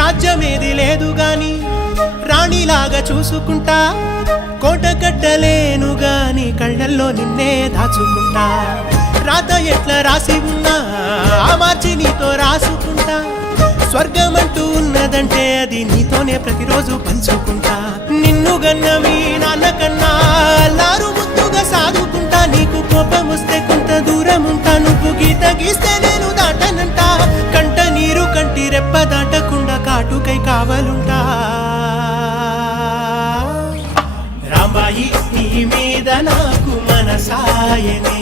రాజ్యమేది లేదు గాని రాణిలాగా చూసుకుంటా, కోట కట్టలేను గాని కళ్ళల్లో నిన్నే దాచుకుంటా. రాత ఎట్లా రాసి ఉన్నా మార్చి నీతో రాసుకుంటా, స్వర్గమంటూ ఉన్నదంటే అది నీతోనే ప్రతిరోజు పంచుకుంటా. నిన్ను గన్న మీ నాన్నకన్నా లారు ముద్దుగా సాదుకుంటా, నీకు కోపం వస్తే కొంత దూరం ఉంటా, నువ్వు గీత గీస్తే నేను దాటనంట, కంట నీరు కంటి రెప్ప దాటకుండా కాటుకై కావలుంటా. రాంబాయి నీ మీద నాకు మనసాయనే,